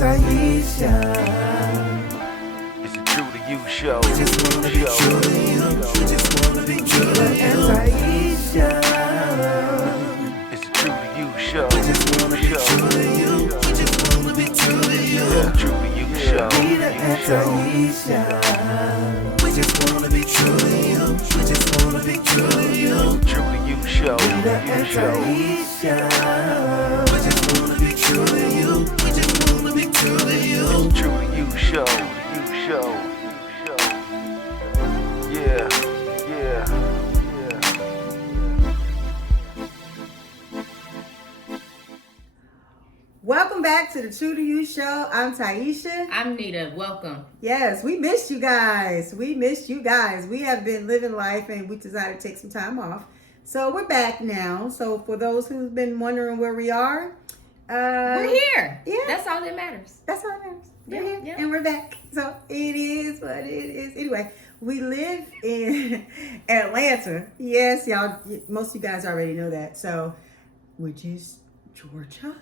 and Taisha. It's a Tru2U show. We just wanna be true to you. We just wanna be true to you and Taisha. It's a Tru2U show. We just wanna be true to you. We just wanna be true to you. Yeah, Tru2U show. Rita and Taisha. We just wanna be true to you. We just wanna be true to you. Tru2U show. Rita and Taisha. We just wanna be true to you. We just wanna be true to you. Tru2U show. You show. Yeah. Welcome back to the Tru2U show. I'm Taisha. I'm Nita. Welcome. Yes, we missed you guys. We have been living life and we decided to take some time off. So we're back now. So for those who've been wondering where we are, We're here. Yeah. That's all that matters. That's all that matters. We're Yeah, here yeah. and we're back. So it is what it is. Anyway, we live in Atlanta. Yes, y'all, most of you guys already know that. So, which is Georgia,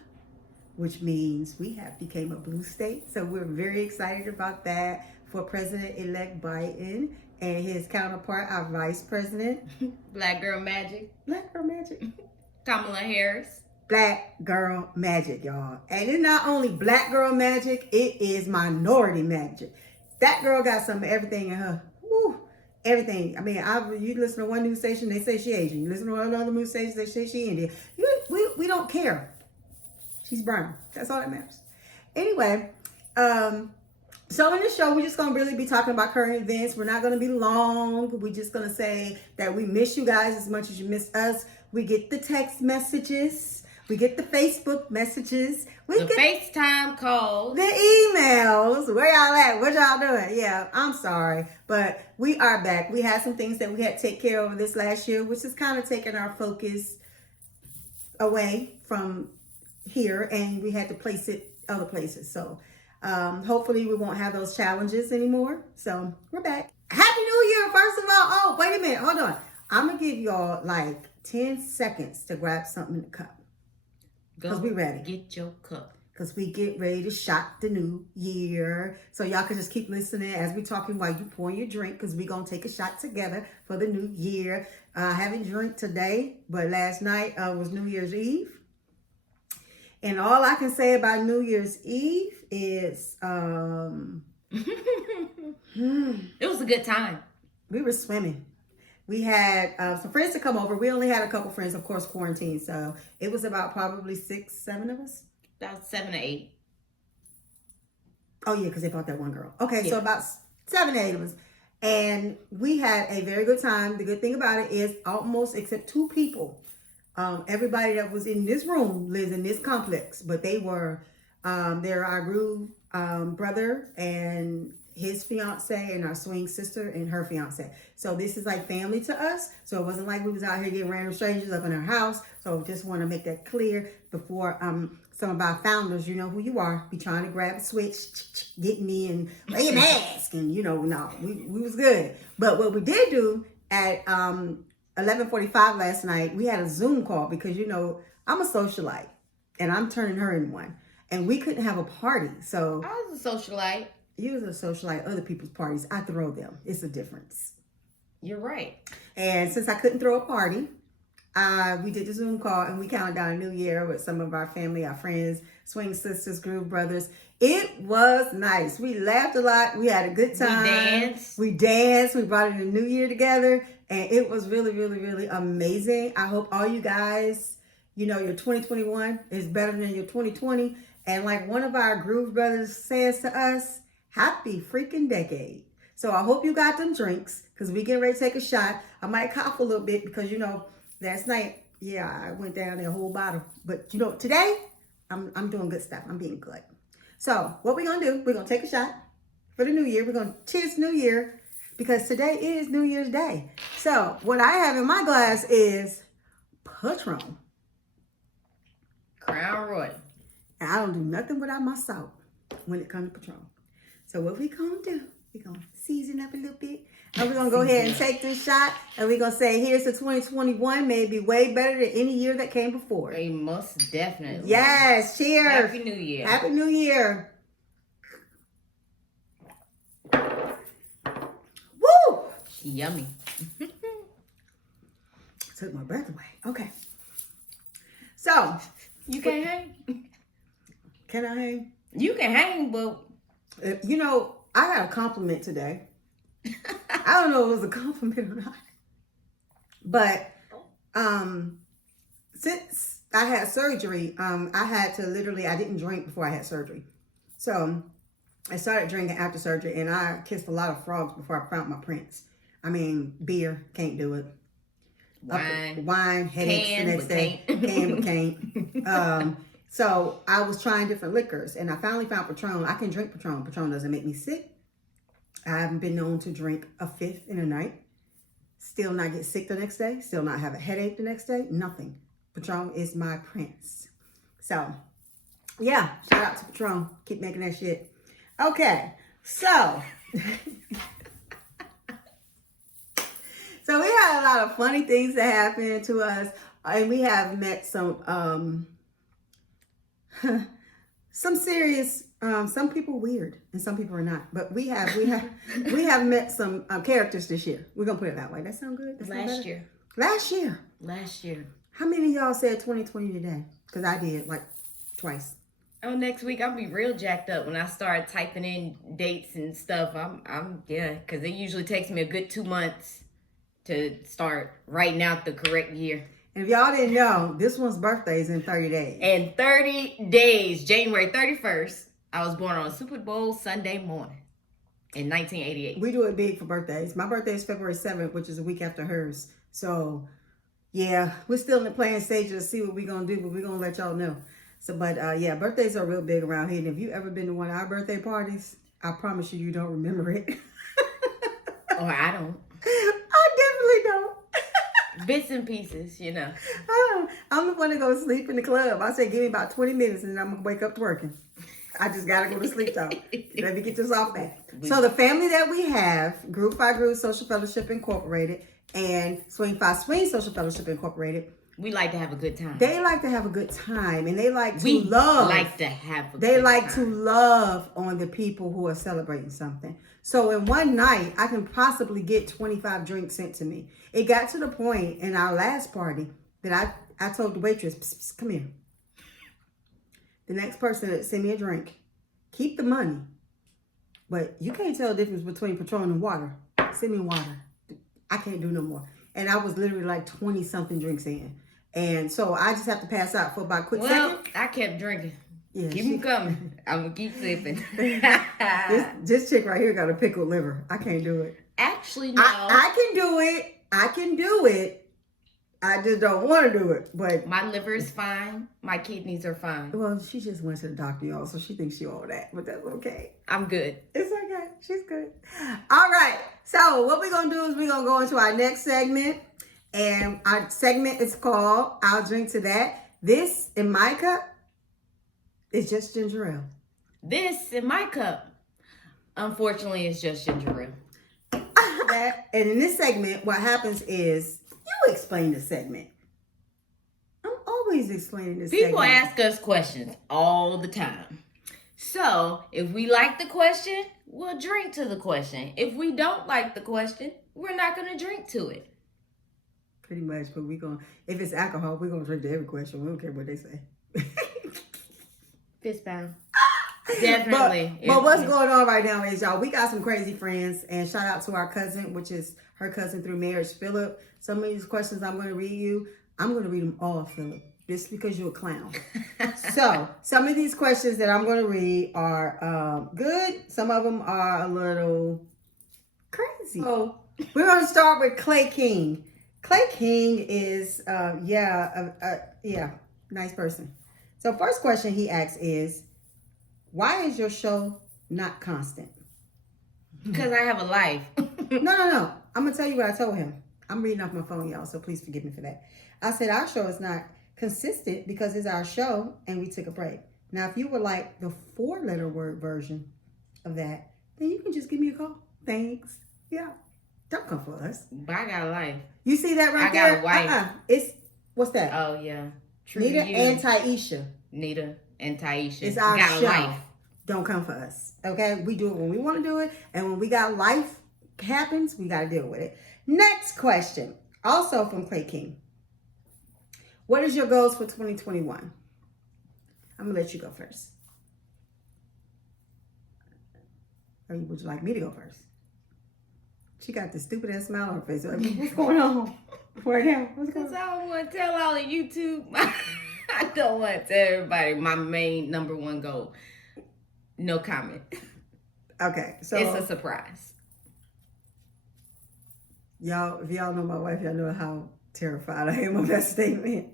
which means we have became a blue state. So we're very excited about that for President-elect Biden and his counterpart, our Vice President. Black Girl Magic. Black Girl Magic. Kamala Harris. Black Girl Magic, y'all. And it's not only Black Girl Magic, it is minority magic. That girl got some of everything in her. Woo, everything. I mean, you listen to one news station, they say she Asian. You listen to another news station, they say she Indian. We don't care. She's brown. That's all that matters. Anyway, so in this show, we're just going to really be talking about current events. We're not going to be long. We're just going to say that we miss you guys as much as you miss us. We get the text messages. We get the Facebook messages. We The get FaceTime calls. the emails. Where y'all at? What y'all doing? Yeah, I'm sorry. But we are back. We had some things that we had to take care of this last year, which is kind of taking our focus away from here, and we had to place it other places. So hopefully we won't have those challenges anymore. So we're back. Happy New Year, first of all. Oh, wait a minute. Hold on. I'm going to give y'all like 10 seconds to grab something in the cup. Because we ready. Get your cup. Because we get ready to shot the new year. So y'all can just keep listening as we talking while you pour your drink, because we going to take a shot together for the new year. I haven't drank today, but last night was New Year's Eve. And all I can say about New Year's Eve is It was a good time. we were swimming. We had some friends to come over. We only had a couple friends, of course, quarantine. So it was about probably 6, 7 of us. About 7 or 8. Oh, yeah, because they brought that one girl. Okay, Yeah. so about 7, 8 of us. And we had a very good time. The good thing about it is almost except 2 people. Everybody that was in this room lives in this complex. But they were, they're our groove brother and his fiance and our swing sister and her fiance. So this is like family to us. So it wasn't like we was out here getting random strangers up in our house. So just want to make that clear before some of our founders, you know who you are, be trying to grab a switch, get me and wear your mask. And no, we was good. But what we did do at 11:45 last night, we had a Zoom call because I'm a socialite and I'm turning her in one. And we couldn't have a party. So I was a socialite. you was a socialite, other people's parties. I throw them. It's a difference. You're right. And since I couldn't throw a party, we did the Zoom call and we counted down a new year with some of our family, our friends, swing sisters, groove brothers. It was nice. We laughed a lot. We had a good time. We danced. We brought in the new year together. And it was really, really, really amazing. I hope all you guys, your 2021 is better than your 2020. And like one of our groove brothers says to us, happy freaking decade. So I hope you got them drinks because we getting ready to take a shot. I might cough a little bit because, last night, I went down there a whole bottle. But, today, I'm doing good stuff. I'm being good. So what we're going to do, we're going to take a shot for the new year. We're going to cheers New Year because today is New Year's Day. So what I have in my glass is Patron. Crown Royal. And I don't do nothing without my salt when it comes to Patron. So what we going to do, we're going to season up a little bit. And we're going to go ahead and take this shot. And we're going to say, here's to 2021. May it be way better than any year that came before. Most definitely. Yes. Cheers. Happy New Year. Happy New Year. Yummy. Took my breath away. Okay. So, You can't hang. can I hang? You can hang, but You know, I got a compliment today. I don't know if it was a compliment or not. But since I had surgery, I had to literally, I didn't drink before I had surgery. So I started drinking after surgery, and I kissed a lot of frogs before I found my prince. I mean, beer, can't do it. Wine, headaches Can, the next but day. can't. Can, but can't. So I was trying different liquors, and I finally found Patron. I can drink Patron. Patron doesn't make me sick. I haven't been known to drink a fifth in a night. Still not get sick the next day. Still not have a headache the next day. Nothing. Patron is my prince. So, yeah, shout out to Patron. Keep making that shit. Okay, so. So we had a lot of funny things that happened to us, and we have met some serious, some people weird, and some people are not. But we have met some characters this year. We're gonna put it that way. That sound good? That sound last better? year. Last year. How many of y'all said 2020 today? Because I did like twice. Oh, next week I'll be real jacked up when I start typing in dates and stuff. Because it usually takes me a good 2 months to start writing out the correct year. And if y'all didn't know, this one's birthday is in 30 days. In 30 days, January 31st, I was born on Super Bowl Sunday morning in 1988. We do it big for birthdays. My birthday is February 7th, which is a week after hers. So, yeah, we're still in the planning stage to see what we're going to do, but we're going to let y'all know. So, but yeah, birthdays are real big around here. And if you ever been to one of our birthday parties, I promise you don't remember it. Oh, I don't. I definitely don't. Bits and pieces, you know. I'm the one to go to sleep in the club. I say, give me about 20 minutes and then I'm going to wake up twerking. I just got to go to sleep though. Let me get this off back. So the family that we have, Group 5 Group Social Fellowship Incorporated and Swing 5 Swing Social Fellowship Incorporated, We like to have a good time. they like to have a good time, and they like to We love. like to have a They good like time. to love on the people who are celebrating something. So in one night, I can possibly get 25 drinks sent to me. It got to the point in our last party that I told the waitress, psst, psst, come here. The next person that send me a drink, keep the money. But you can't tell the difference between Patron and water. Send me water. I can't do no more. And I was literally like 20 something drinks in. And so I just have to pass out for about a quick second. I kept drinking. Yeah, Keep them coming. I'm going to keep sipping. this chick right here got a pickled liver. I can't do it. Actually, no. I can do it. I can do it. I just don't want to do it. But My liver is fine. My kidneys are fine. well, she just went to the doctor, y'all, so she thinks she all that. But that's okay. I'm good. It's okay. She's good. All right. So what we're gonna do is we're gonna go into our next segment, and our segment is called "I'll Drink to That." This in my cup is just ginger ale. This in my cup, unfortunately, is just ginger ale. And in this segment, what happens is you explain the segment. I'm always explaining this People segment. ask us questions all the time. So, if we like the question, we'll drink to the question. If we don't like the question, we're not going to drink to it. Pretty much, but if it's alcohol, we're gonna drink to every question. We don't care what they say. Fist pound. Definitely. But what's going on right now is, y'all, we got some crazy friends, and shout out to our cousin, which is her cousin through marriage, Phillip. Some of these questions I'm going to read you, I'm going to read them all, Phillip, just because you're a clown. So some of these questions that I'm going to read are good. Some of them are a little crazy. So we're going to start with Clay King. Clay King is, nice person. So first question he asks is, why is your show not constant? Because I have a life. No. I'm going to tell you what I told him. I'm reading off my phone, y'all, so please forgive me for that. I said our show is not consistent because it's our show and we took a break. Now, if you would like the 4-letter word version of that, then you can just give me a call. Thanks. Yeah. Don't come for us. But I got a life. You see that right I there? got a wife. It's, what's that? Oh, yeah. Nita Tru2U. and Taisha. Nita and Taisha. It's our got show. a life. Don't come for us. Okay? We do it when we want to do it. And when we got life happens, we got to deal with it. Next question, also from Clay King. What is your goals for 2021? I'm going to let you go first. Or would you like me to go first? She got this stupid ass smile on her face. What's going on right now? What's going Because on? I don't want to tell all of YouTube. I don't want to tell everybody my main number one goal. No comment. Okay, so It's a surprise. y'all, if y'all know my wife, y'all know how terrified I am of that statement.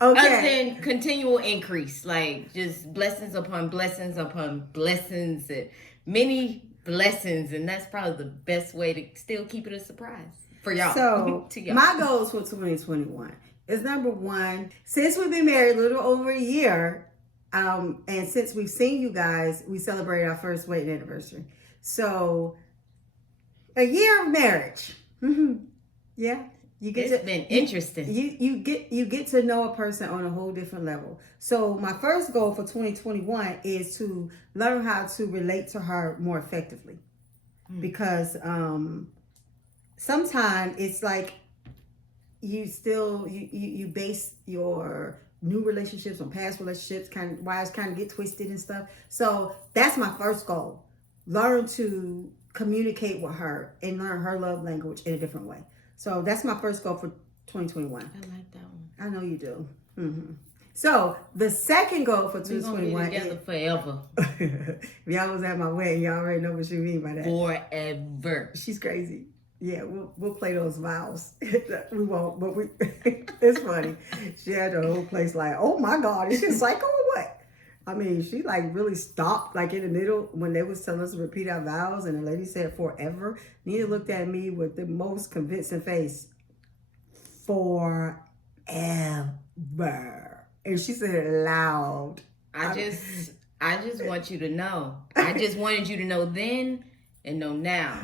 Other Okay. than continual increase, like just blessings upon blessings upon blessings and many blessings, and that's probably the best way to still keep it a surprise for y'all. So to y'all. my goals for 2021 is number one, since we've been married a little over a year, and since we've seen you guys, we celebrated our first wedding anniversary. So a year of marriage. Yeah. You get It's been interesting. You get to know a person on a whole different level. So my first goal for 2021 is to learn how to relate to her more effectively, because sometimes it's like you base your new relationships on past relationships, wires kind of get twisted and stuff. So that's my first goal: learn to communicate with her and learn her love language in a different way. So that's my first goal for 2021. I like that one. I know you do. So the second goal for We're gonna be 2021 together forever. if y'all was at my wedding, y'all already know what she mean by that. Forever. She's crazy. Yeah, we'll play those vows. We won't, but we. It's funny. She had the whole place like, oh my God, is she psycho or what? I mean, she like really stopped like in the middle when they was telling us to repeat our vows, and the lady said forever. Nina looked at me with the most convincing face. Forever, and she said it loud. I just want you to know. I just wanted you to know then and know now.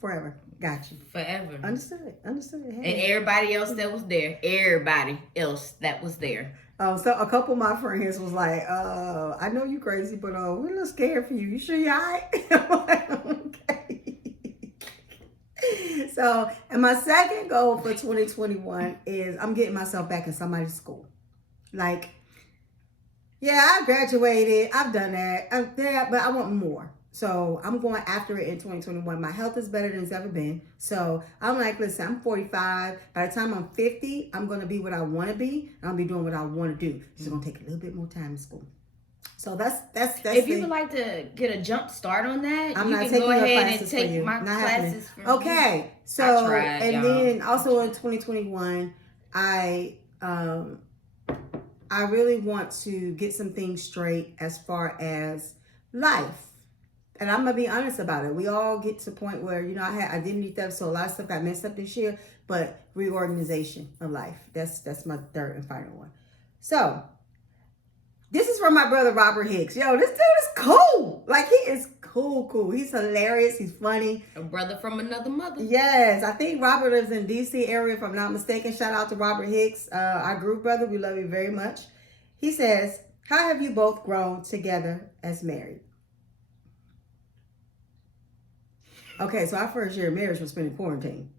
Forever. Got you. Forever. Understood. Hey. And everybody else that was there. Everybody else that was there. So a couple of my friends was like, I know you crazy, but we're a little scared for you. You sure you all right? I'm like, okay. So, and my second goal for 2021 is I'm getting myself back in somebody's school. Like, yeah, I graduated. I've done that. But I want more. So I'm going after it in 2021. My health is better than it's ever been. So I'm like, listen, I'm 45. By the time I'm 50, I'm going to be what I want to be. And I'll be doing what I want to do. It's going to take a little bit more time in school. So that's if you would like to get a jump start on that, I'm you not can taking go your ahead and classes for take you. my Not classes happening. for Okay. me. So I tried, and y'all. then also in 2021, I really want to get some things straight as far as life. And I'm gonna be honest about it. We all get to a point where, I had identity theft, so a lot of stuff got messed up this year, but reorganization of life. That's my third and final one. So this is from my brother Robert Hicks. Yo, this dude is cool. Like, he is cool. He's hilarious. He's funny. A brother from another mother. Yes, I think Robert lives in DC area, if I'm not mistaken. Shout out to Robert Hicks, our group brother. We love you very much. He says, how have you both grown together as married? Okay, so our first year of marriage was spent in quarantine.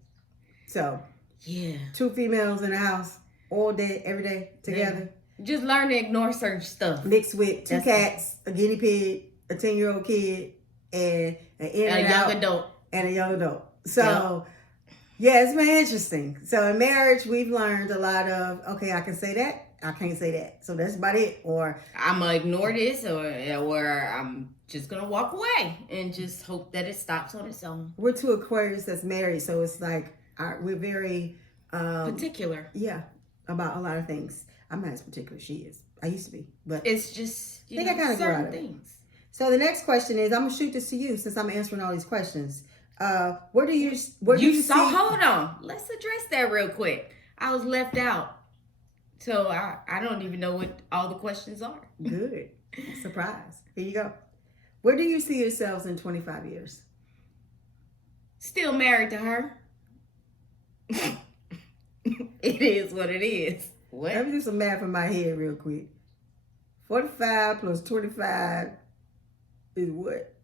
So, Yeah. 2 females in the house all day, every day, together. Just learn to ignore certain stuff. Mixed with 2 cats, a guinea pig, a 10-year-old kid, and an in and out, and a young adult. So, yeah, it's been interesting. So in marriage, we've learned a lot of, okay, I can say that, I can't say that. So that's about it. Or I'm going to ignore this, or I'm just going to walk away and just hope that it stops on its own. we're 2 Aquarius that's married, so it's like we're very Particular. yeah, about a lot of things. I'm not as particular as she is. I used to be, but It's just I think I kinda grew out certain of it. things. so the next question is, I'm gonna shoot this to you since I'm answering all these questions. Where do you see? Hold on. Let's address that real quick. I was left out. So I don't even know what all the questions are. Good surprise. Here you go. Where do you see yourselves in 25 years? Still married to her. It is what it is. What? Let me do some math in my head real quick. 45 plus 25 is what?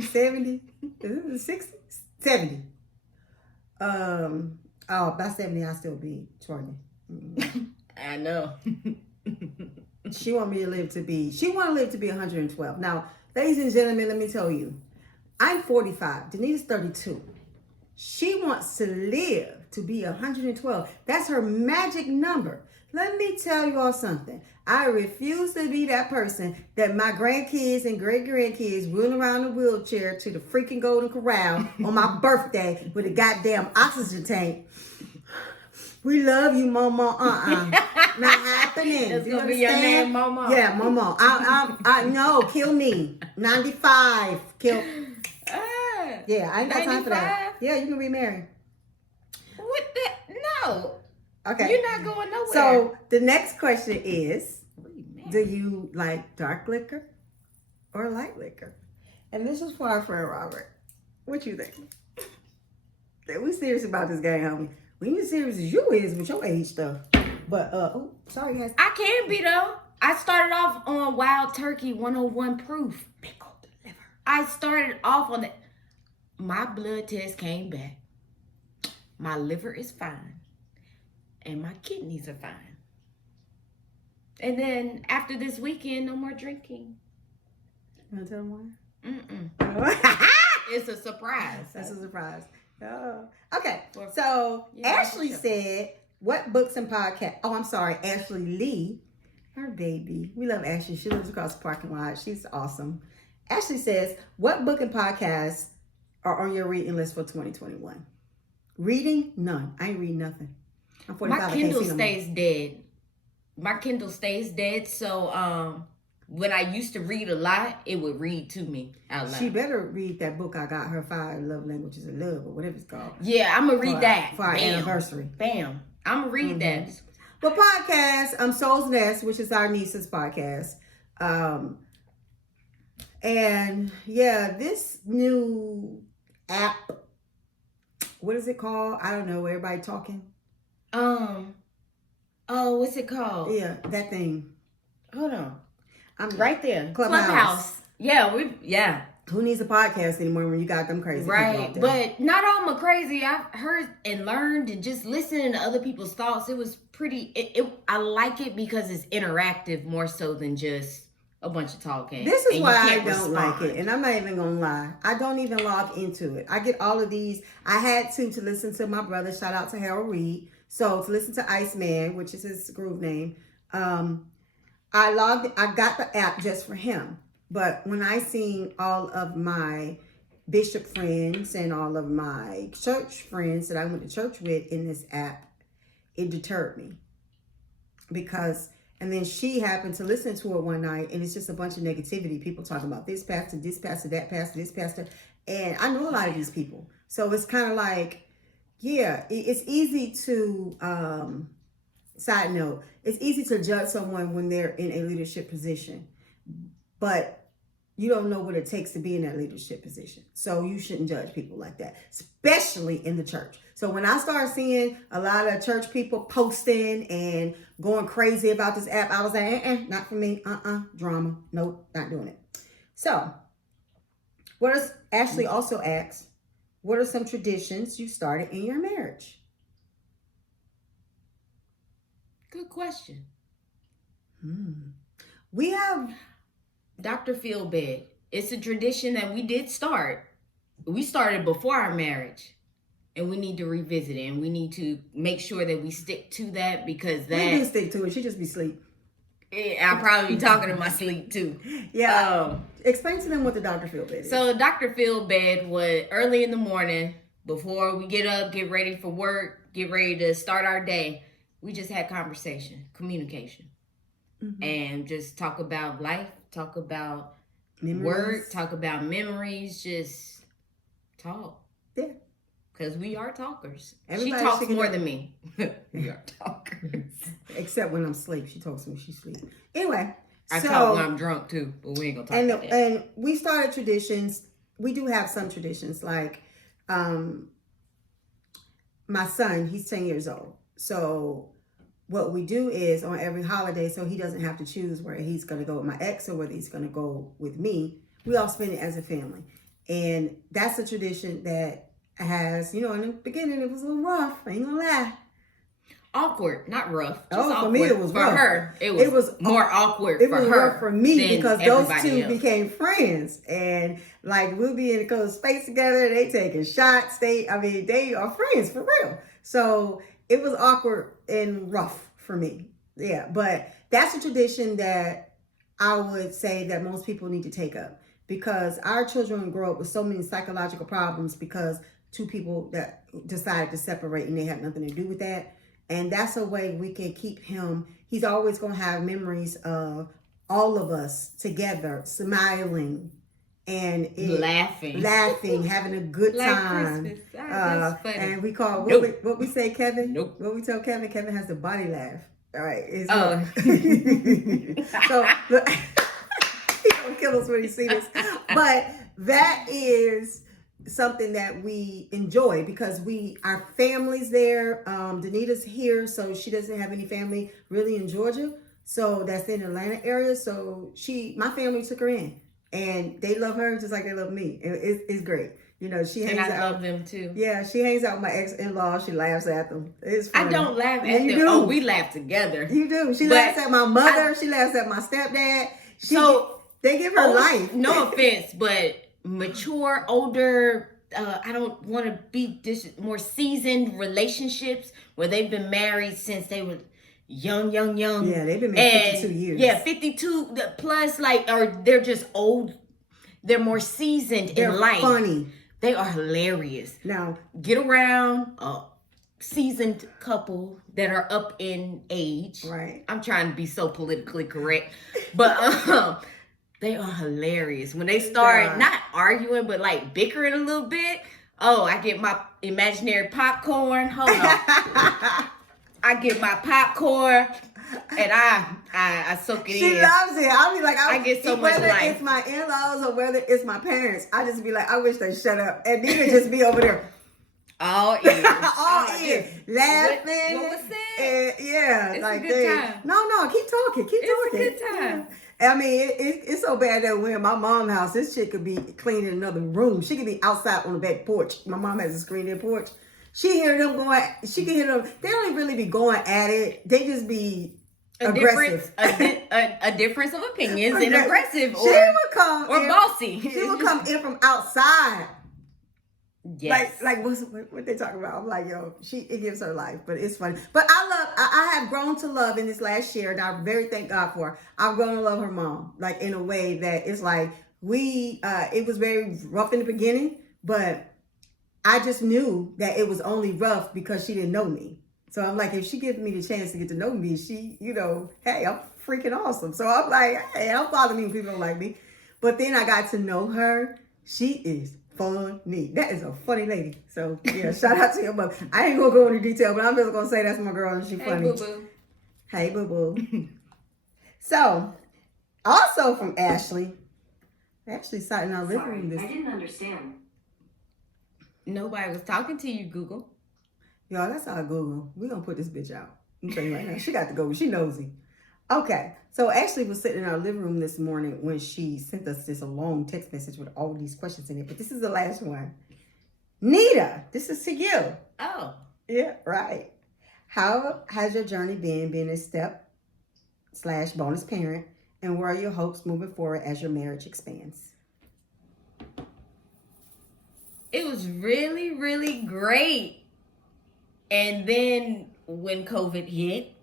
70? Is it the 60s? 70. By 70 I'll still be 20. I know. She want to live to be 112. Now, ladies and gentlemen, let me tell you, I'm 45. Denita's 32. She wants to live to be 112. That's her magic number. Let me tell you all something. I refuse to be that person that my grandkids and great-grandkids run around in a wheelchair to the freaking Golden Corral on my birthday with a goddamn oxygen tank. We love you, Mama. Not happening. That's You gonna be your understand? name, Mama. Yeah, Mama. I no, kill me. 95. Kill. Yeah, I ain't got time for that. 95? Yeah, you can remarry. What the? No. Okay. You're not going nowhere. So the next question is, Remarry. do you like dark liquor or light liquor? And this is for our friend Robert. What you think? We serious about this game, homie. We ain't as serious as you is with your age stuff. But oh, sorry guys. I can be though. I started off on Wild Turkey 101 proof. Pickle the liver. I started off on that. My blood test came back. My liver is fine. And my kidneys are fine. And then after this weekend, no more drinking. You want to tell them Mm-mm. why? It's a surprise. That's a surprise. Oh. Okay, For- so Yeah, Ashley sure. said, what books and podcasts? Oh, I'm sorry, Ashley Lee, her baby. We love Ashley. She lives across the parking lot. She's awesome. Ashley says, what book and podcasts are on your reading list for 2021? Reading? None. I ain't reading nothing. I'm 45. My I can't Kindle see no more. stays dead. My Kindle stays dead. So when I used to read a lot, it would read to me out loud. She better read that book I got her, 5 Love Languages of Love, or whatever it's called. Yeah, I'm gonna read For- that for our Bam. anniversary. Bam. I'm gonna read that. But podcast, Soul's Nest, which is our niece's podcast. And yeah, this new app, what is it called? I don't know. Everybody talking? Oh, what's it called? Yeah, that thing. Hold on. I'm Right there. Clubhouse. Yeah. Who needs a podcast anymore when you got them crazy people Right. out there? But not all them are crazy. I've heard and learned and just listening to other people's thoughts. It was pretty I like it because it's interactive more so than just a bunch of talking. This and is you why I can't don't like respond. it. And I'm not even going to lie. I don't even log into it. I get all of these. I had to listen to my brother. Shout out to Harold Reed. So to listen to Iceman, which is his groove name. I got the app just for him. But when I seen all of my bishop friends and all of my church friends that I went to church with in this app, it deterred me. Because, and then she happened to listen to it one night, and it's just a bunch of negativity. People talking about this pastor, that pastor, this pastor. And I know a lot of these people. So it's kind of like, yeah, it's easy to, side note, it's easy to judge someone when they're in a leadership position. But you don't know what it takes to be in that leadership position. So you shouldn't judge people like that, especially in the church. So when I started seeing a lot of church people posting and going crazy about this app, I was like, not for me. Drama. Nope, not doing it. So Ashley also asks, what are some traditions you started in your marriage? Good question. We have Dr. Feelbed. It's a tradition that we did start. We started before our marriage. And we need to revisit it. And we need to make sure that we stick to that because we do that stick to it. She just be asleep. I'll probably be talking in my sleep too. Yeah. Explain to them what the Dr. Feelbed is. So Dr. Feelbed was early in the morning before we get up, get ready for work, get ready to start our day. We just had conversation, communication. And just talk about life, talk about Memories. work, talk about memories, just talk. Yeah. Because we are talkers. Everybody she talks should get more that. than me. We are talkers. Except when I'm asleep. She talks when she's asleep. Anyway. I so, talk when I'm drunk too, but we ain't gonna talk about that. And we started traditions. We do have some traditions. Like my son, he's 10 years old. So what we do is on every holiday, so he doesn't have to choose where he's going to go with my ex or whether he's going to go with me, we all spend it as a family. And that's a tradition that has, in the beginning it was a little rough. I ain't gonna lie. Awkward, not rough. Just Oh, for awkward. me it was for rough. her. It was more awkward. It for was her rough for me than because those everybody two else. became friends, and like we'll be in a close space together. They taking shots. They are friends for real. So it was awkward and rough for me. Yeah, but that's a tradition that I would say that most people need to take up, because our children grow up with so many psychological problems because two people that decided to separate and they had nothing to do with that. And that's a way we can keep him. He's always going to have memories of all of us together, smiling and laughing, having a good Like time. Christmas. That's funny. And we call what we say, Kevin. Nope. What we tell Kevin. Kevin has the body laugh. All right. Oh. So look, he gonna kill us when he sees this. But that is something that we enjoy because our family's there. Danita's here, so she doesn't have any family really in Georgia, so that's in the Atlanta area. So my family took her in, and they love her just like they love me. It's great. She hangs out. And I love them too. Yeah, she hangs out with my ex-in-law. She laughs at them. It's funny. I don't laugh Yeah, at you them. do. Oh, we laugh together. You do. She But laughs at my mother. She laughs at my stepdad. They give her Oh, life. No offense, but mature, older, I don't want to be more seasoned relationships where they've been married since they were young. Yeah, they've been married 52 years. Yeah, 52 plus, or they're just old. They're more seasoned They're in life. funny. They are hilarious. Now, Get around a seasoned couple that are up in age. right. I'm trying to be so politically correct, but they are hilarious. When they start not arguing, but like bickering a little bit. Oh, I get my imaginary popcorn. Hold on. I get my popcorn and I soak it in. She loves it. I'll be like, I get so much whether life. it's my in-laws or whether it's my parents, I just be like, I wish they shut up. And Nina just be over there. All ears. All ears. Laughing. What was said? And, yeah. It's like a good time. No, keep talking. Keep It's a talking. good time. Yeah. I mean, it's so bad that when my mom's house, this chick could be cleaning another room. She could be outside on the back porch. My mom has a screened-in porch. She can hear them. They don't really be going at it. They just be aggressive. A difference of opinions and aggressive She would come bossy. She would come in from outside. Yes. Like what they talking about? I'm like, yo, it gives her life, but it's funny. But I have grown to love in this last year, and I very thank God for her. I've grown to love her mom, like in a way that it's like it was very rough in the beginning, but I just knew that it was only rough because she didn't know me. So I'm like, if she gives me the chance to get to know me, hey, I'm freaking awesome. So I'm like, hey, don't bother me when people don't like me. But then I got to know her. She is funny. That is a funny lady. So yeah, shout out to your mother. I ain't gonna go into detail, but I'm just gonna say that's my girl and she's funny. Hey boo boo. So also from Ashley sat in our living room this. I didn't understand. Nobody was talking to you, Google. Y'all, that's our Google. We're gonna put this bitch out. I'm telling you right now. She got to go. She nosy. Okay, so Ashley was sitting in our living room this morning when she sent us this long text message with all these questions in it. But this is the last one. Nita, this is to you. Oh. Yeah, right. How has your journey been being a step/bonus parent? And what are your hopes moving forward as your marriage expands? It was really, really great. And then when COVID hit,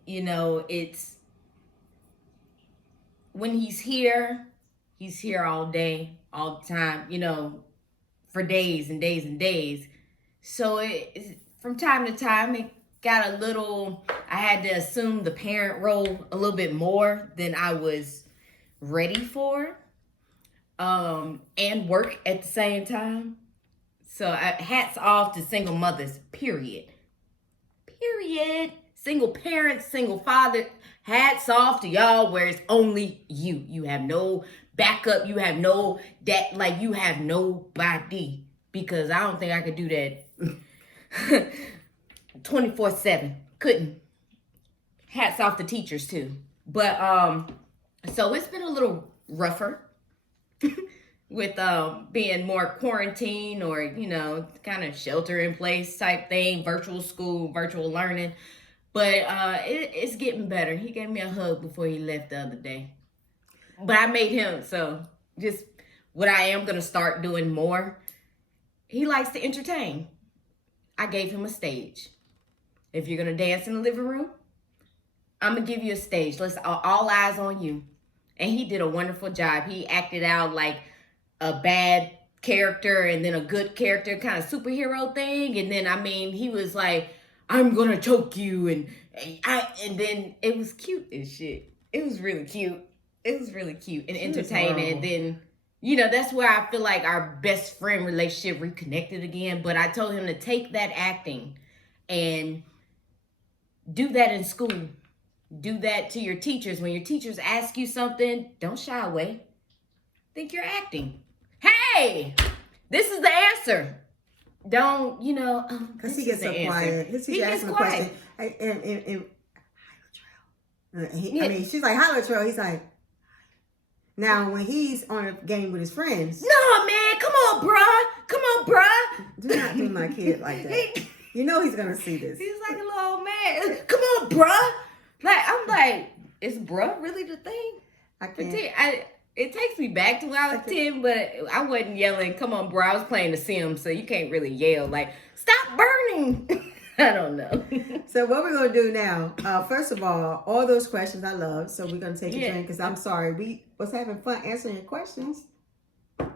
when he's here all day, all the time, for days and days and days. So from time to time, it got I had to assume the parent role a little bit more than I was ready for, and work at the same time. So hats off to single mothers, period. Single parents, single father, hats off to y'all where it's only you. You have no backup. You have no you have nobody. Because I don't think I could do that 24/7. Couldn't. Hats off to teachers too. But so it's been a little rougher. with being more quarantine or, you know, kind of shelter in place type thing, virtual school, virtual learning. But it's getting better. He gave me a hug before he left the other day. But I made him, so just what I am going to start doing more. He likes to entertain. I gave him a stage. If you're going to dance in the living room, I'm going to give you a stage. Let's all eyes on you. And he did a wonderful job. He acted out like a bad character and then a good character, kind of superhero thing. And then, I mean, he was like, I'm going to choke you. And then it was cute as shit. It was really cute. It was really cute and entertaining. And then, you know, that's where I feel like our best friend relationship reconnected again. But I told him to take that acting and do that in school. Do that to your teachers. When your teachers ask you something, don't shy away. Think you're acting. Hey, this is the answer. Don't, you know, because he gets so quiet. His teacher asks him a question. And I mean, she's like, hi, Latrell. He's like, now when he's on a game with his friends. No, man, come on, bruh. Come on, bruh. Do not do my kid like that. You know he's going to see this. He's like a little old man. Come on, bruh. Like, I'm like, is bruh really the thing? I can't. It takes me back to when I was 10, but I wasn't yelling, come on, bro. I was playing The Sims, so you can't really yell. Like, stop burning. I don't know. So what we're going to do now, first of all those questions I love, so we're going to take a drink, because I'm sorry, we was having fun answering your questions. Well,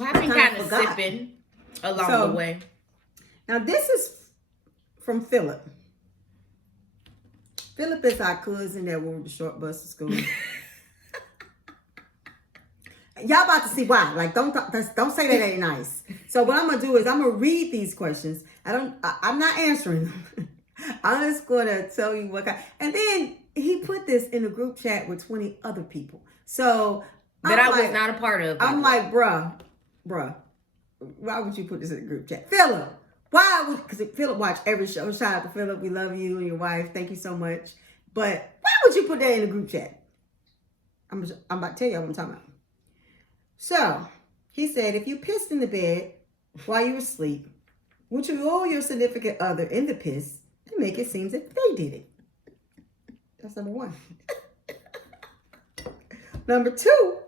I've been kind of sipping along the way. Now, this is from Phillip. Phillip is our cousin that wore the short bus to school. Y'all about to see why. Like, don't say that ain't nice. So what I'm gonna do is I'm gonna read these questions. I'm not answering them. I'm just gonna tell you what kind. And then he put this in a group chat with 20 other people. So that I was not a part of. I'm like, bruh, why would you put this in a group chat, Phillip? Why would? Because Phillip watched every show. Shout out to Phillip. We love you and your wife. Thank you so much. But why would you put that in a group chat? I'm about to tell you what I'm talking about. So, he said, if you pissed in the bed while you were asleep, would you roll your significant other in the piss and make it seem that they did it? That's number one. Number two,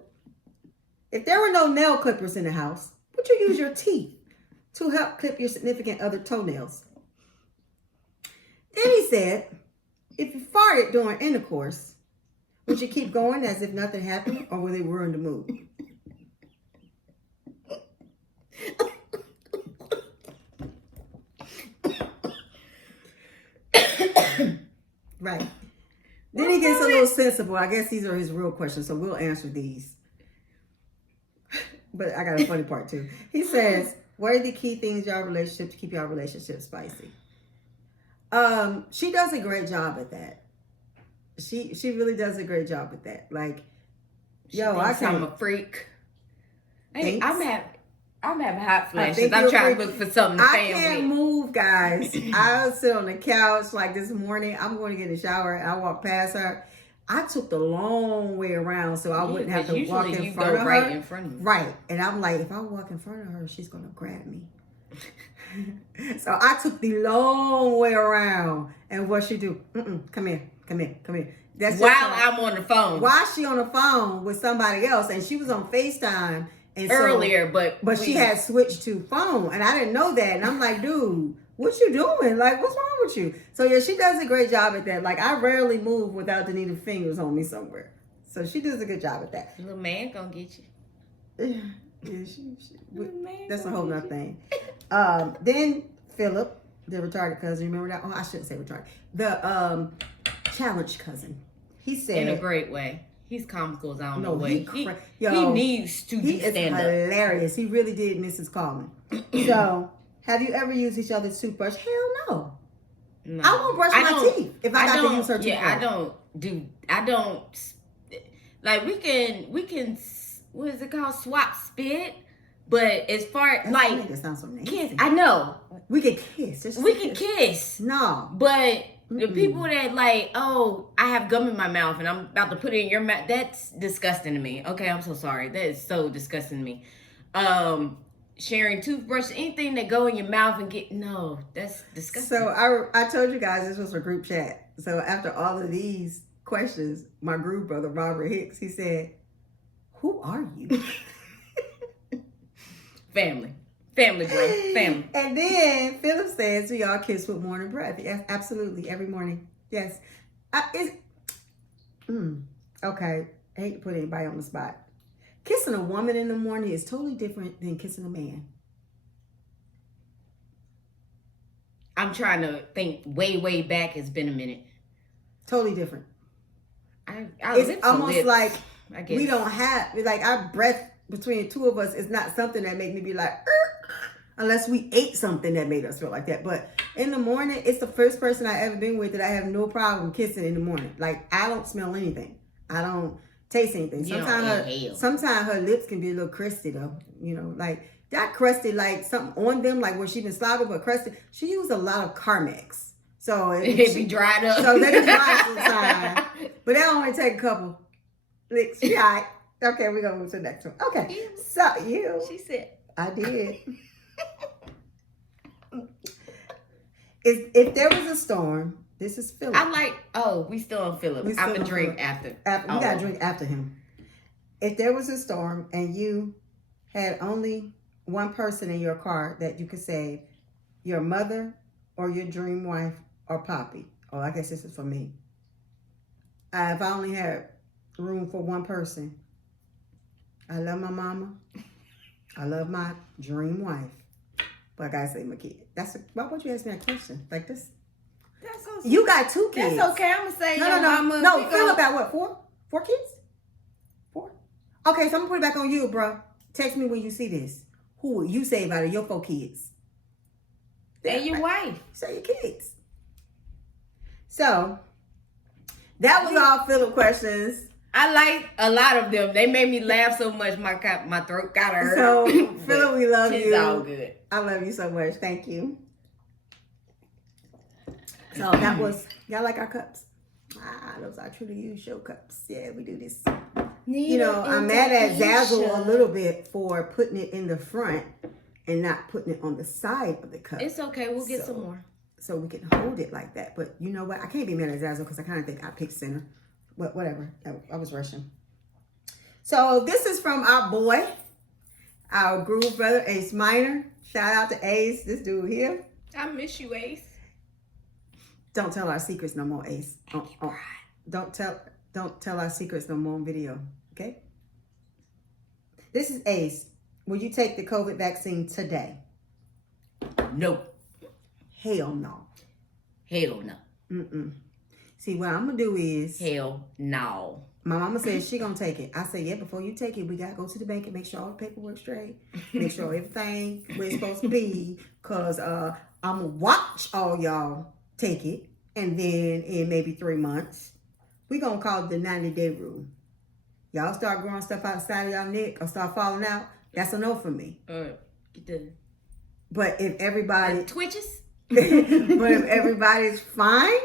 if there were no nail clippers in the house, would you use your teeth to help clip your significant other toenails? Then he said, if you farted during intercourse, would you keep going as if nothing happened, or would they ruin the mood? Right. Then he gets a little sensible. I guess these are his real questions, so we'll answer these. But I got a funny part too. He says, what are the key things in your relationship to keep your relationship spicy? She does a great job at that. She really does a great job at that. Like, I'm a freak. Hey, I'm having hot flashes. I'm trying trying to look for something to fan with. I can't move, guys. I'll sit on the couch like this morning. I'm going to get in the shower and I walk past her. I took the long way around so I wouldn't have to walk in front of her. Right in front of me. Right. And I'm like, if I walk in front of her, she's going to grab me. So I took the long way around. And what she do? Come here. That's while I'm on the phone. While she on the phone with somebody else, and she was on FaceTime and earlier, but she had switched to phone, and I didn't know that. And I'm like, dude, what you doing? Like, what's wrong with you? So yeah, she does a great job at that. Like, I rarely move without the need of fingers on me somewhere. So she does a good job at that. Little man gonna get you. That's a whole nother thing. Then Phillip, the retarded cousin, remember that? Oh, I shouldn't say retarded. The challenged cousin. He said, in a great way. He's comical as I don't know what. He needs to be stand up. He is hilarious. He really did miss his calling. So, have you ever used each other's toothbrush? Hell no. I won't brush my teeth if I got to use her toothbrush. Yeah, I don't. Like, we can, what is it called? Swap spit. But as far as, like, that sounds so nasty. Kiss, I know. We can kiss. We can kiss. No. But The people that like, oh, I have gum in my mouth and I'm about to put it in your mouth. That's disgusting to me. Okay, I'm so sorry. That is so disgusting to me. Sharing toothbrush, anything that go in your mouth and get, no, that's disgusting. So I told you guys this was a group chat. So after all of these questions, my group brother, Robert Hicks, he said, who are you? Family, bro, family. And then Phillip says, we all kiss with morning breath. Yes, absolutely, every morning. Yes. Okay, I hate to put anybody on the spot. Kissing a woman in the morning is totally different than kissing a man. I'm trying to think way back. It's been a minute. Totally different. It's almost like I guess. we don't have, like our breath between the two of us is not something that make me be like, unless we ate something that made us feel like that. But in the morning, it's the first person I ever been with that I have no problem kissing in the morning. Like, I don't smell anything. I don't taste anything. Sometimes her lips can be a little crusty though. You know, like that crusty, like something on them, like where she been slobbing, but crusty. She used a lot of Carmex. So it be dried up. So they be dry sometimes. But that only take a couple licks. Yeah. Okay, we're gonna move to the next one. Okay. So you. She said. I did. If there was a storm, this is Phillip. We still on Phillip. I'm gonna drink after. We gotta drink after him. If there was a storm and you had only one person in your car that you could save, your mother or your dream wife or Poppy. Oh, I guess this is for me. If I only had room for one person, I love my mama. I love my dream wife. But I gotta say my kid. Why would you ask me that question? Like this? That's so You got two kids. That's okay. I'm gonna say No, Phillip got what? Four kids? 4? Okay, so I'm gonna put it back on you, bro. Text me when you see this. Who will you save out of your 4 kids? And your wife. Say your kids. So that was all Phillip questions. I like a lot of them. They made me laugh so much my throat got hurt. So Phillip, we love you. It's all good. I love you so much. Thank you. So that was, y'all like our cups? Those are Tru2U show cups. Yeah, we do this. You know, I'm mad at Zazzle a little bit for putting it in the front and not putting it on the side of the cup. It's okay. We'll get some more. So we can hold it like that. But you know what? I can't be mad at Zazzle because I kind of think I picked center. But whatever. I was rushing. So this is from our boy, our groove brother, Ace Minor. Shout out to Ace, this dude here. I miss you, Ace. Don't tell our secrets no more, Ace. Don't tell our secrets no more on video, okay? This is Ace. Will you take the COVID vaccine today? No. Hell no. Hell no. See, what I'm gonna do is, hell no. My mama said she gonna take it. I said, yeah, before you take it, we gotta go to the bank and make sure all the paperwork straight. Make sure everything where it's supposed to be. Cause I'm gonna watch all y'all take it. And then in maybe 3 months, we gonna call it the 90-day rule. Y'all start growing stuff outside of y'all neck or start falling out, that's a no for me. Get the But if everybody twitches. but if everybody's fine,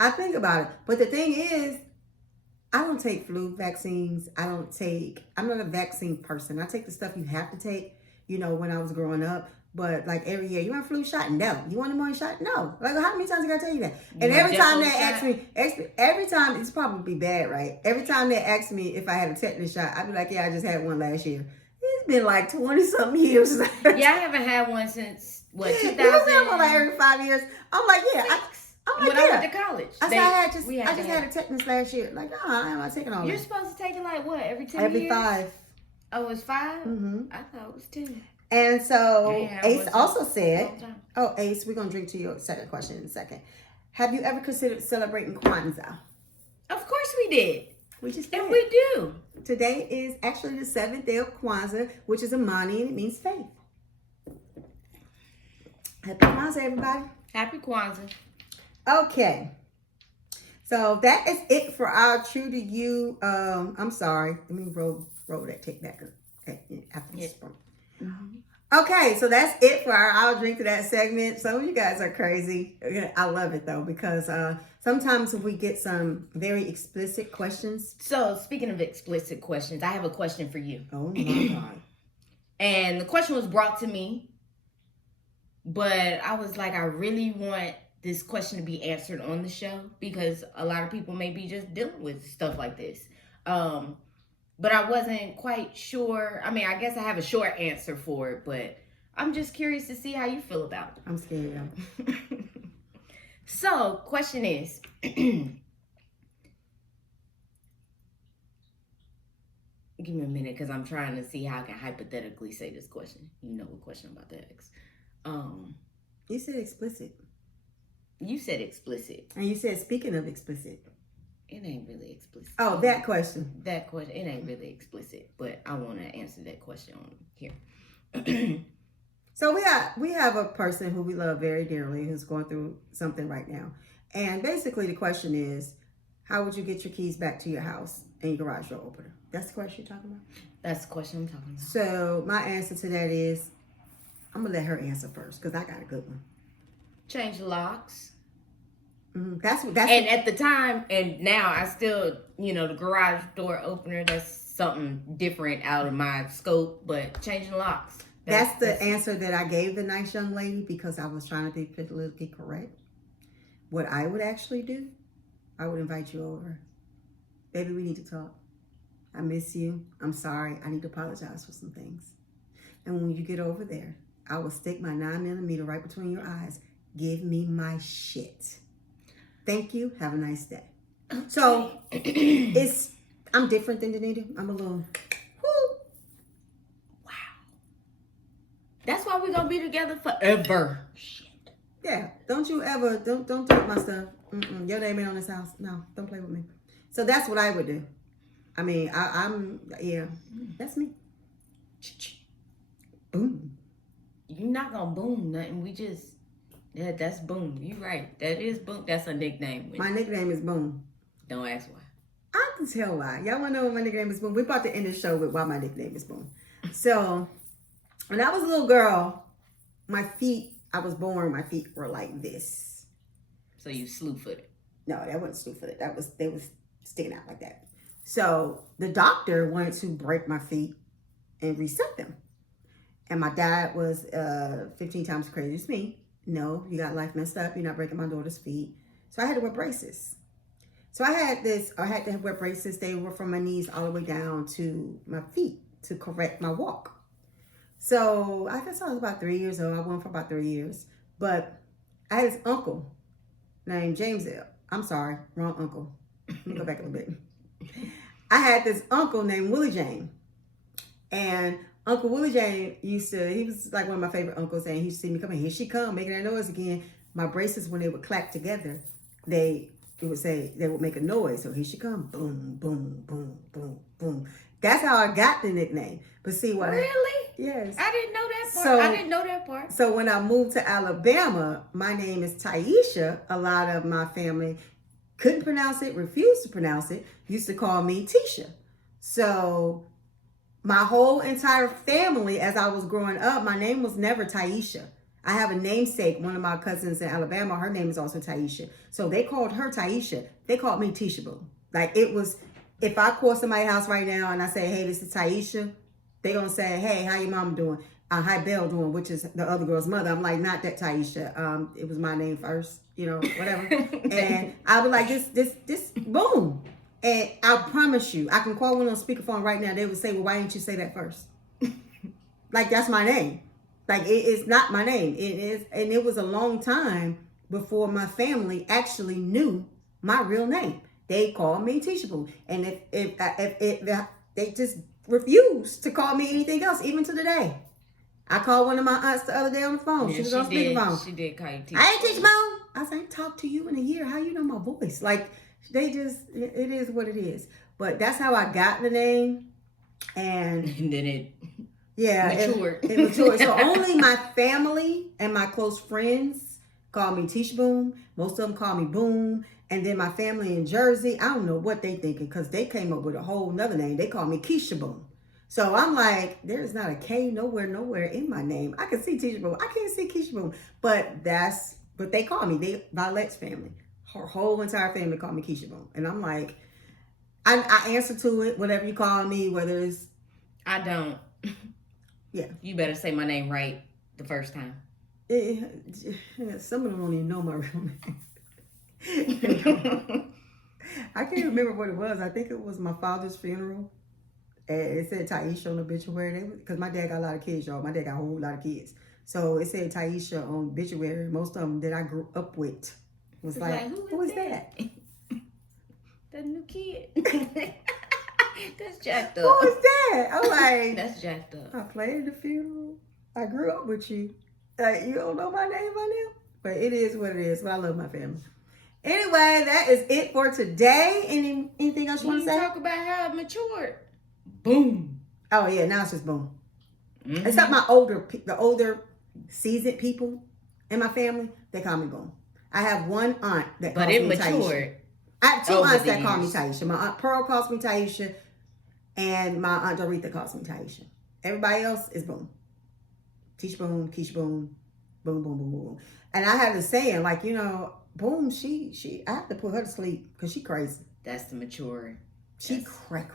I think about it. But the thing is, I don't take flu vaccines. I'm not a vaccine person. I take the stuff you have to take, you know, when I was growing up. But like every year, you want a flu shot? No. You want a pneumonia shot? No. Like how many times I gotta tell you that? And every time they ask me, every time, it's probably bad, right? Every time they ask me if I had a tetanus shot, I'd be like, yeah, I just had one last year. It's been like 20-something years. Yeah, I haven't had one since, what, 2000? You have one like every 5 years. I'm like, yeah. I'm like, when I went to college. I said I just had a tetanus last year. Like, no, I'm not taking all that. You're supposed to take it like what, every 10 years? Every 5. Oh, it's 5? Mm-hmm. I thought it was 10. And so Ace also said, Ace, we're going to drink to your second question in a second. Have you ever considered celebrating Kwanzaa? Of course we did. We just did. And we do. Today is actually the 7th day of Kwanzaa, which is Imani, and it means faith. Happy Kwanzaa, everybody. Happy Kwanzaa. Okay. So that is it for our Tru2U. I'm sorry. Let me roll that tape back after this. Okay, so that's it for our I'll Drink to That segment. Some of you guys are crazy. I love it though, because sometimes we get some very explicit questions. So, speaking of explicit questions, I have a question for you. Oh my God. And the question was brought to me, but I was like, I really want this question to be answered on the show because a lot of people may be just dealing with stuff like this. But I wasn't quite sure. I mean, I guess I have a short answer for it, but I'm just curious to see how you feel about it. I'm scared, y'all. So, question is, give me a minute because I'm trying to see how I can hypothetically say this question. You know what question I'm about to ask. You said explicit. You said explicit. And you said, speaking of explicit. It ain't really explicit. Oh, that question. That question, it ain't really explicit, but I want to answer that question on here. So we have a person who we love very dearly who's going through something right now. And basically the question is, how would you get your keys back to your house and your garage door opener? That's the question you're talking about? That's the question I'm talking about. So my answer to that is, I'm going to let her answer first because I got a good one. Change the locks. That's and at the time, and now I still, the garage door opener, that's something different out of my scope, but changing locks. That's the answer that I gave the nice young lady because I was trying to be politically correct. What I would actually do, I would invite you over. Baby, we need to talk. I miss you. I'm sorry. I need to apologize for some things. And when you get over there, I will stick my 9mm right between your eyes. Give me my shit. Thank you. Have a nice day. Okay. So I'm different than Danita. I'm a little, whoo. Wow. That's why we're gonna be together forever. Shit. Yeah. Don't you ever don't take my stuff. Your name ain't on this house. No, don't play with me. So that's what I would do. I mean, I'm that's me. Boom. You're not gonna boom nothing. We just. Yeah, that's Boom. You right. That is Boom. That's a nickname. My nickname is Boom. Don't ask why. I can tell why. Y'all want to know what my nickname is Boom? We're about to end the show with why my nickname is Boom. So, when I was a little girl, I was born, my feet were like this. So you slew-footed? No, that wasn't slew-footed. They was sticking out like that. So, the doctor wanted to break my feet and reset them. And my dad was 15 times crazy as me. No, you got life messed up. You're not breaking my daughter's feet. So I had to wear braces. So I had to wear braces. They were from my knees all the way down to my feet to correct my walk. So I guess I was about 3 years old. I went for about 3 years. But I had this uncle named James L. I'm sorry, wrong uncle. Let me go back a little bit. I had this uncle named Willie James. And Uncle Willie James he was like one of my favorite uncles, and he used to see me coming. Here she come, making that noise again. My braces, when they would clack together, they would make a noise. So here she come, boom, boom, boom, boom, boom. That's how I got the nickname. But see what? Really? Yes. I didn't know that part. I didn't know that part. So when I moved to Alabama, my name is Taisha. A lot of my family couldn't pronounce it, refused to pronounce it, used to call me Tisha. So my whole entire family, as I was growing up, my name was never Taisha. I have a namesake, one of my cousins in Alabama, her name is also Taisha. So they called her Taisha. They called me Tisha Boo. Like it was, if I call somebody's house right now and I say, hey, this is Taisha, they're going to say, hey, how your mom doing? How Belle doing, which is the other girl's mother. I'm like, not that Taisha. It was my name first, whatever. And I was like, this, boom. And I promise you, I can call one on speakerphone right now. They would say, well, why didn't you say that first? Like, that's my name. Like, it is not my name. It is, and it was a long time before my family actually knew my real name. They called me Tisha Boo. And if they just refused to call me anything else, even to today. I called one of my aunts the other day on the phone. She was on speakerphone. She did call you Tisha. I ain't Tisha Boo. I said, I ain't talked to you in a year. How you know my voice? Like, it is what it is. But that's how I got the name. And then it matured. It matured. So only my family and my close friends call me Tisha Boom. Most of them call me Boom. And then my family in Jersey, I don't know what they thinking because they came up with a whole nother name. They call me Keisha Boom. So I'm like, there's not a K nowhere in my name. I can see Tisha Boom. I can't see Keisha Boom. But that's what they call me. Violette's family. Her whole entire family call me Keisha Boom. And I'm like, I answer to it, whatever you call me, whether it's... I don't. Yeah. You better say my name right the first time. Some of them don't even know my real name. I can't remember what it was. I think it was my father's funeral. And it said Taisha on the obituary. Because my dad got a lot of kids, y'all. My dad got a whole lot of kids. So it said Taisha on obituary. Most of them that I grew up with was like, who is that? The new kid. That's jacked up. Who is that? I'm like, that's jacked up. I played the funeral. I grew up with you. You don't know my name by now? But it is what it is. But I love my family. Anyway, that is it for today. Anything else you want to say? Talk about how it matured. Boom. Oh yeah, now it's just boom. Except the older seasoned people in my family, they call me boom. I have one aunt that calls me Taisha. But it matured. I have two aunts that call me Taisha. My aunt Pearl calls me Taisha, and my aunt Doretha calls me Taisha. Everybody else is boom. Tisha Boom, Keisha Boom, boom, boom, boom, boom. And I have the saying, like, boom, she I have to put her to sleep because she crazy. That's the maturing. She cray.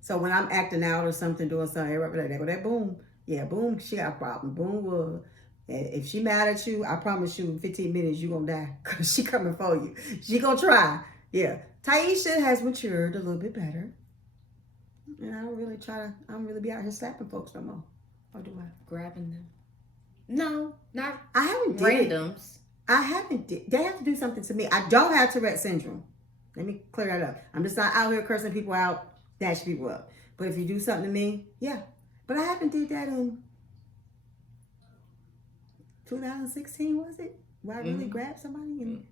So when I'm acting out or something, doing something, everybody like, that boom. Yeah, boom, she got a problem. Boom will. If she mad at you, I promise you in 15 minutes you're going to die because she coming for you. She going to try. Yeah. Taisha has matured a little bit better. And I don't really be out here slapping folks no more. Or do I? Grabbing them. No, not I haven't randoms. I haven't did. They have to do something to me. I don't have Tourette syndrome. Let me clear that up. I'm just not out here cursing people out, dashing people up. But if you do something to me, yeah. But I haven't did that in 2016, was it? Where I really grabbed somebody?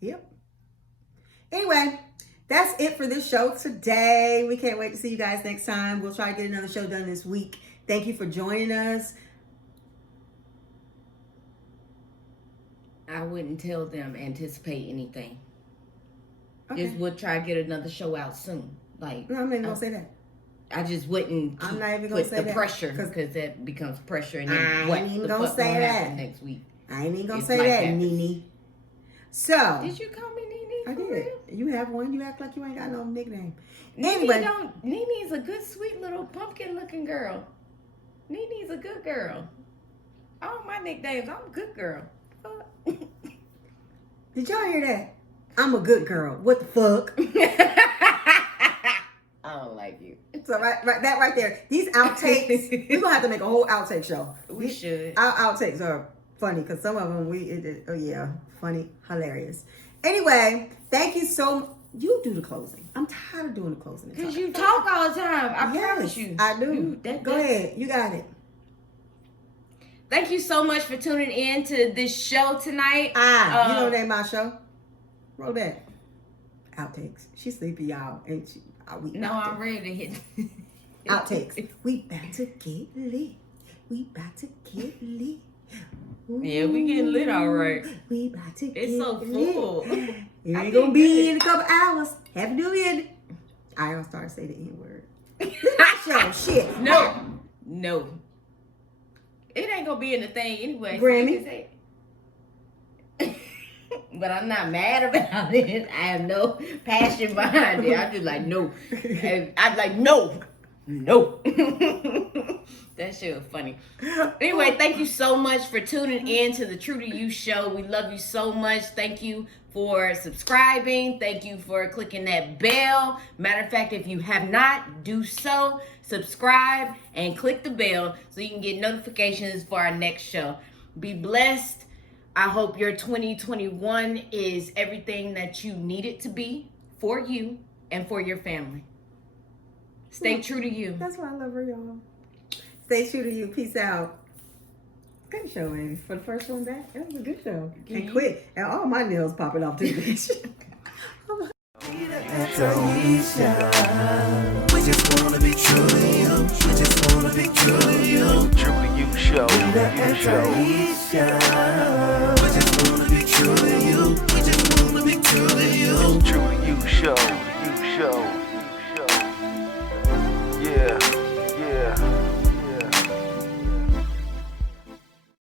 Yep. Anyway, that's it for this show today. We can't wait to see you guys next time. We'll try to get another show done this week. Thank you for joining us. I wouldn't tell them anticipate anything. Okay. Just would try to get another show out soon. Like, no, I'm not even gonna say that. I just wouldn't. I'm not even gonna say the that pressure because that becomes pressure. And then I ain't even gonna say that next week. I ain't even gonna say that, Nene. So did you call me Nene? I did. Real? You have one. You act like you ain't got no nickname. Nene's a good, sweet little pumpkin-looking girl. Nene's a good girl. All my nicknames, I'm a good girl. Did y'all hear that? I'm a good girl. What the fuck? I don't like you. So that right there. These outtakes, we're gonna have to make a whole outtake show. We should. Our outtakes are funny because some of them funny, hilarious. Anyway, thank you so. You do the closing. I'm tired of doing the closing. Because you talk all the time. I promise you. I do. Go ahead. You got it. Thank you so much for tuning in to this show tonight. You know the name of my show? Roll back. Outtakes. She's sleepy, y'all. And I'm ready to hit. Outtakes. We about to get lit. We about to get lit. Ooh, yeah, we getting lit all right. We about to it's so full. It ain't gonna be in a couple hours. Happy New Year. I don't start to say the N-word. Show shit. No. It ain't gonna be in the thing anyway. Grammy. But I'm not mad about it. I have no passion behind it. I'm just like, no. I'm like, no. That shit was funny. Anyway, thank you so much for tuning in to the Tru2U show. We love you so much. Thank you for subscribing. Thank you for clicking that bell. Matter of fact, if you have not, do so. Subscribe and click the bell so you can get notifications for our next show. Be blessed. I hope your 2021 is everything that you need it to be for you and for your family. Stay true to you. That's why I love her, y'all. Stay true to you. Peace out. Good show, baby. For the first one back, it was a good show. And quick. And all my nails popping off too, bitch. Taisha, we just wanna be true to you. We just wanna be true to you. Tru2U show. Taisha, we just wanna be true to you. We just wanna be true to you. Tru2U show. You show.